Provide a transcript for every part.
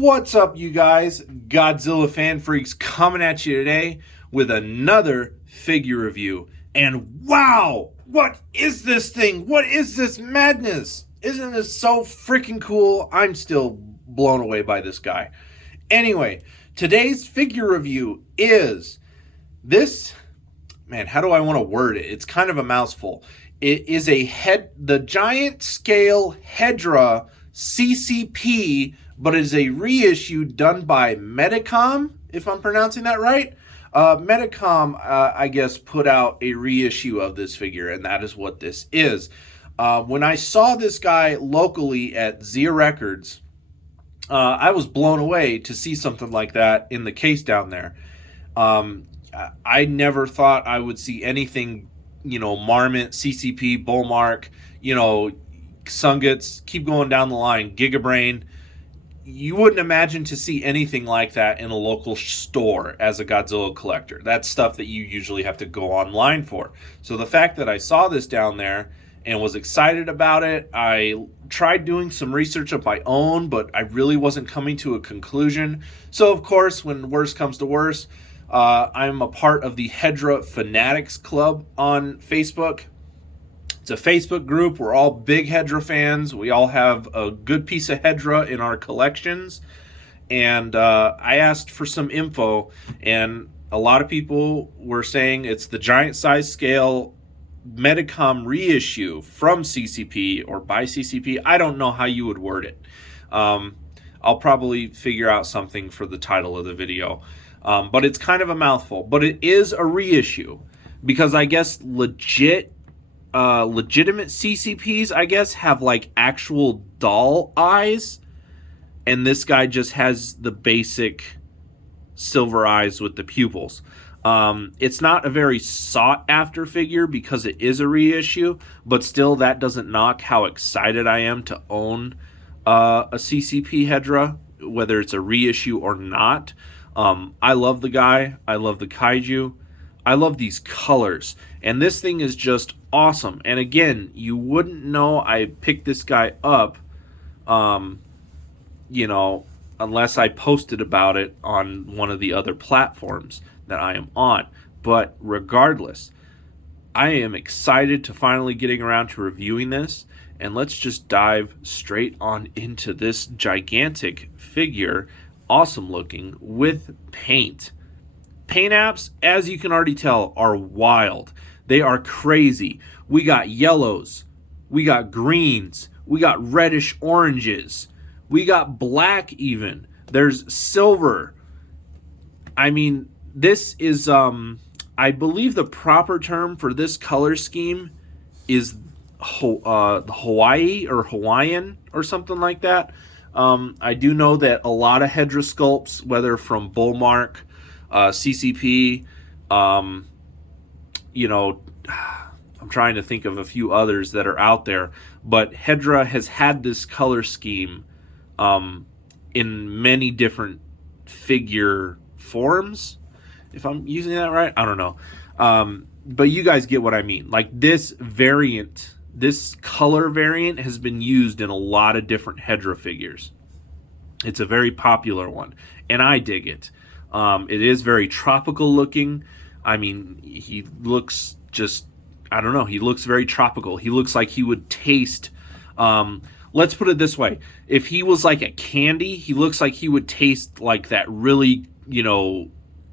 What's up, you guys? Godzilla fan freaks coming at you today with another figure review. And wow, what is this thing? What is this madness? Isn't this so freaking cool? I'm still blown away by this guy. Anyway, today's figure review is this. Man, how do I want to word it? It's kind of a mouthful. It is the giant scale Hedorah CCP, but it is a reissue done by Medicom, if I'm pronouncing that right. Medicom, I guess, put out a reissue of this figure, and that is what this is. When I saw this guy locally at Zia Records, I was blown away to see something like that in the case down there. I never thought I would see anything, Marmot, CCP, Bullmark, Sungats, keep going down the line, Gigabrain. You wouldn't imagine to see anything like that in a local store as a Godzilla collector. That's stuff that you usually have to go online for. So the fact that I saw this down there and was excited about it, I tried doing some research of my own, but I really wasn't coming to a conclusion. So of course, when worse comes to worse, I'm a part of the Hedorah Fanatics Club on Facebook. It's a Facebook group. We're all big Hedorah fans. We all have a good piece of Hedorah in our collections. And I asked for some info, and a lot of people were saying it's the giant size scale Medicom reissue from CCP or by CCP. I don't know how you would word it. I'll probably figure out something for the title of the video. But it's kind of a mouthful. But it is a reissue because I guess legitimate CCPs, I guess, have like actual doll eyes, and this guy just has the basic silver eyes with the pupils. It's not a very sought after figure because it is a reissue, but still that doesn't knock how excited I am to own a CCP Hedorah, whether it's a reissue or not. I love the guy. I love the kaiju. I love these colors, and this thing is just awesome. And again, you wouldn't know I picked this guy up, unless I posted about it on one of the other platforms that I am on. But regardless, I am excited to finally getting around to reviewing this, and let's just dive straight on into this gigantic figure, awesome looking, with paint. Paint apps, as you can already tell, are wild. They are crazy. We got yellows, we got greens, we got reddish oranges, we got black even. There's silver. I mean, this is, I believe the proper term for this color scheme is Hawaii or Hawaiian or something like that. I do know that a lot of Hedorah sculpts, whether from Bullmark, CCP, I'm trying to think of a few others that are out there, but Hedorah has had this color scheme in many different figure forms, if I'm using that right. I don't know, but you guys get what I mean. Like this variant, this color variant has been used in a lot of different Hedorah figures. It's a very popular one, and I dig it. It is very tropical looking. I mean, he looks just, I don't know, he looks very tropical. He looks like he would taste, let's put it this way. If he was like a candy, he looks like he would taste like that really,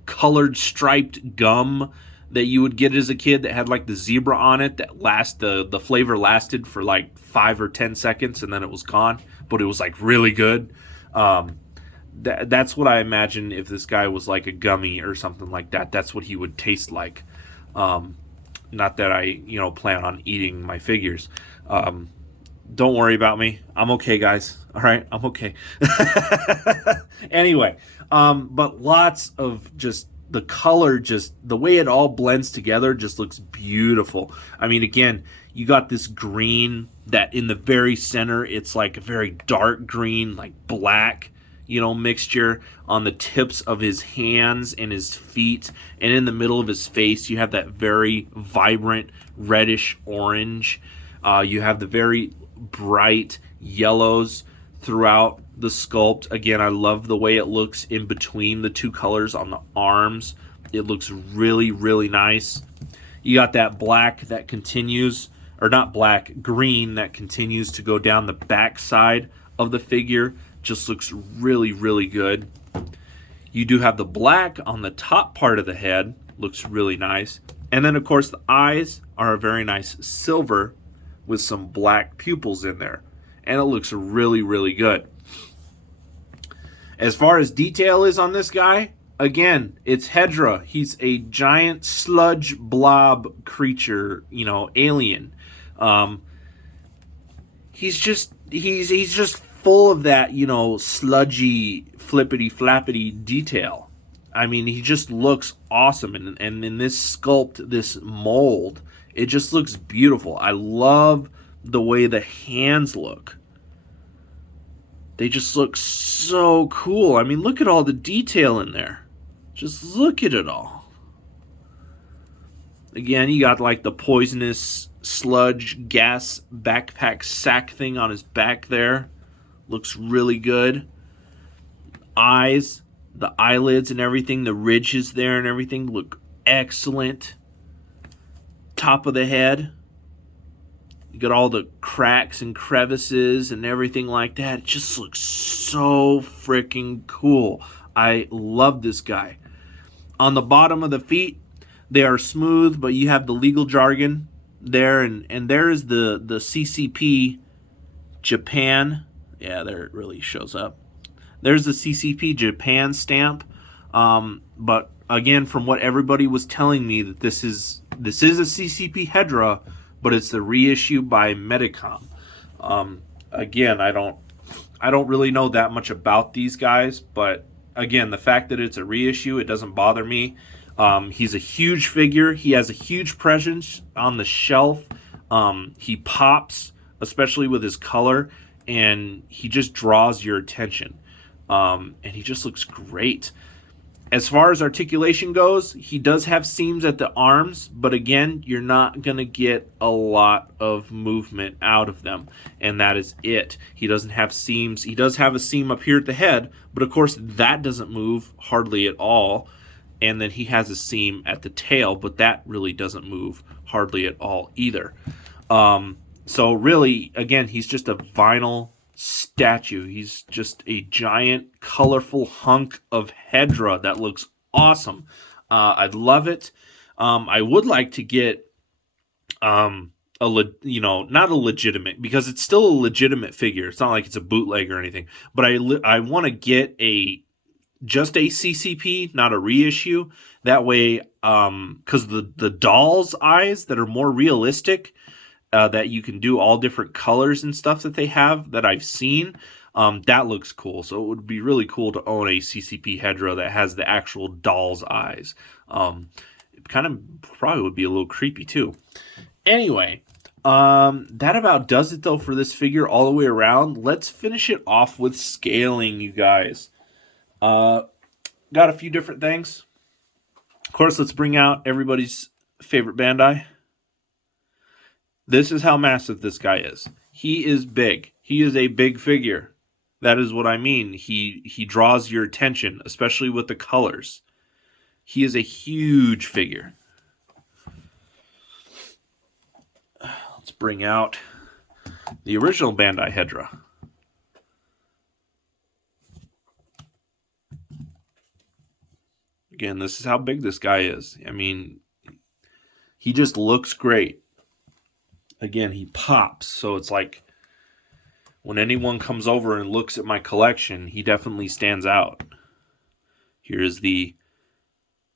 colored striped gum that you would get as a kid that had like the zebra on it that the flavor lasted for like 5 or 10 seconds and then it was gone, but it was like really good. That's what I imagine if this guy was like a gummy or something like that. That's what he would taste like. Not that I, plan on eating my figures. Don't worry about me. I'm okay, guys. All right, I'm okay. Anyway, but lots of just the color, just the way it all blends together just looks beautiful. I mean, again, you got this green that in the very center, it's like a very dark green, like black, mixture on the tips of his hands and his feet. And in the middle of his face, you have that very vibrant reddish orange. You have the very bright yellows throughout the sculpt. Again, I love the way it looks in between the two colors on the arms. It looks really, really nice. You got that black that continues, or not black, green that continues to go down the back side of the figure. Just looks really, really good. You do have the black on the top part of the head. Looks really nice. And then, of course, the eyes are a very nice silver with some black pupils in there. And it looks really, really good. As far as detail is on this guy, again, it's Hedorah. He's a giant sludge blob creature, alien. He's just full of that, sludgy, flippity flappity detail. I mean, he just looks awesome, and in this sculpt, this mold, it just looks beautiful. I love the way the hands look. They just look so cool. I mean, look at all the detail in there. Just look at it all. Again, you got like the poisonous sludge gas backpack sack thing on his back there. Looks really good. Eyes, the eyelids and everything, the ridges there and everything look excellent. Top of the head. You got all the cracks and crevices and everything like that. It just looks so freaking cool. I love this guy. On the bottom of the feet, they are smooth, but you have the legal jargon there, and there is the CCP Japan. Yeah, there it really shows up. There's the CCP Japan stamp. But again, from what everybody was telling me, that this is a CCP Hedorah, but it's the reissue by Medicom. Again, I don't really know that much about these guys, but again, the fact that it's a reissue, it doesn't bother me. He's a huge figure. He has a huge presence on the shelf. He pops, especially with his color, and he just draws your attention. And he just looks great. As far as articulation goes, he does have seams at the arms, but again, you're not going to get a lot of movement out of them, and that is it. He doesn't have seams. He does have a seam up here at the head, but of course, that doesn't move hardly at all. And then he has a seam at the tail, but that really doesn't move hardly at all either. So really, again, he's just a vinyl statue. He's just a giant, colorful hunk of Hedorah that looks awesome. I'd love it. I would like to get not a legitimate, because it's still a legitimate figure. It's not like it's a bootleg or anything. But I want to get just a CCP, not a reissue. That way, because the doll's eyes that are more realistic, that you can do all different colors and stuff that they have that I've seen, that looks cool. So it would be really cool to own a CCP Hedorah that has the actual doll's eyes. It kind of probably would be a little creepy too. Anyway, that about does it though for this figure all the way around. Let's finish it off with scaling, you guys. Got a few different things. Of course, let's bring out everybody's favorite Bandai. This is how massive this guy is. He is big. He is a big figure. That is what I mean. He draws your attention, especially with the colors. He is a huge figure. Let's bring out the original Bandai Hedorah. Again, this is how big this guy is. I mean, he just looks great. Again, he pops, so it's like when anyone comes over and looks at my collection, he definitely stands out. Here's the,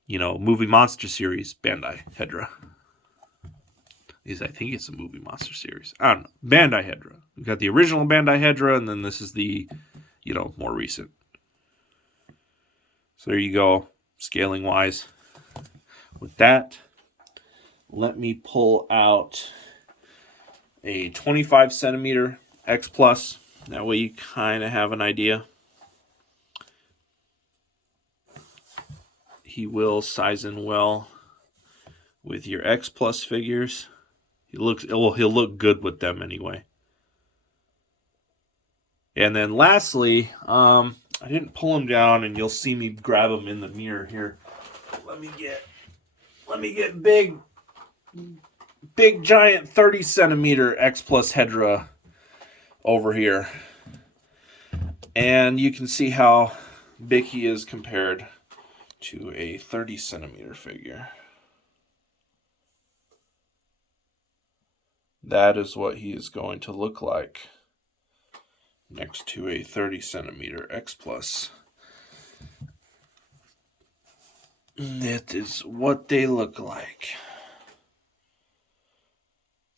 movie monster series Bandai Hedorah. I think it's a movie monster series. I don't know. Bandai Hedorah. We've got the original Bandai Hedorah, and then this is the, more recent. So there you go, scaling wise. With that, let me pull out a 25 centimeter X Plus. That way you kind of have an idea. He will size in well with your X Plus figures. He'll look good with them anyway. And then lastly, I didn't pull them down, and you'll see me grab them in the mirror here. Let me get big giant 30 centimeter X Plus Hedorah over here. And you can see how big he is compared to a 30 centimeter figure. That is what he is going to look like next to a 30 centimeter X Plus. That is what they look like.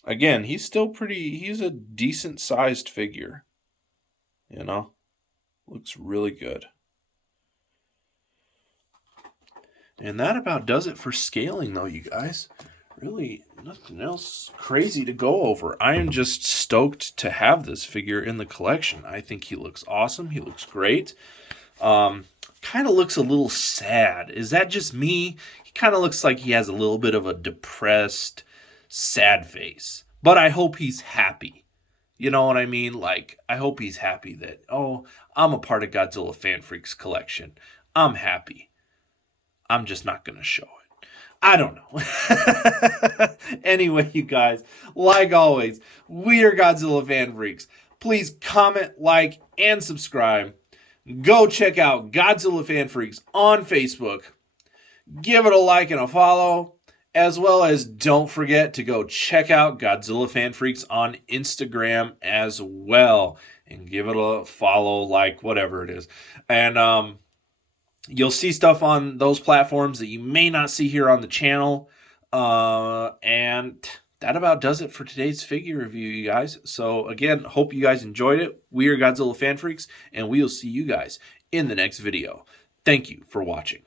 Again, he's a decent sized figure. You know, looks really good. And that about does it for scaling, though, you guys. Really, nothing else crazy to go over. I am just stoked to have this figure in the collection. I think he looks awesome. He looks great. Kind of looks a little sad. Is that just me? He kind of looks like he has a little bit of a depressed, sad face. But I hope he's happy. You know what I mean? Like, I hope he's happy that, oh, I'm a part of Godzilla Fan Freaks collection. I'm happy. I'm just not going to show it. I don't know. Anyway, you guys, like always, we are Godzilla Fan Freaks. Please comment, like, and subscribe. Go check out Godzilla Fan Freaks on Facebook. Give it a like and a follow. As well as don't forget to go check out Godzilla Fan Freaks on Instagram as well. And give it a follow, like, whatever it is. And you'll see stuff on those platforms that you may not see here on the channel. And that about does it for today's figure review, you guys. So, again, hope you guys enjoyed it. We are Godzilla Fan Freaks, and we will see you guys in the next video. Thank you for watching.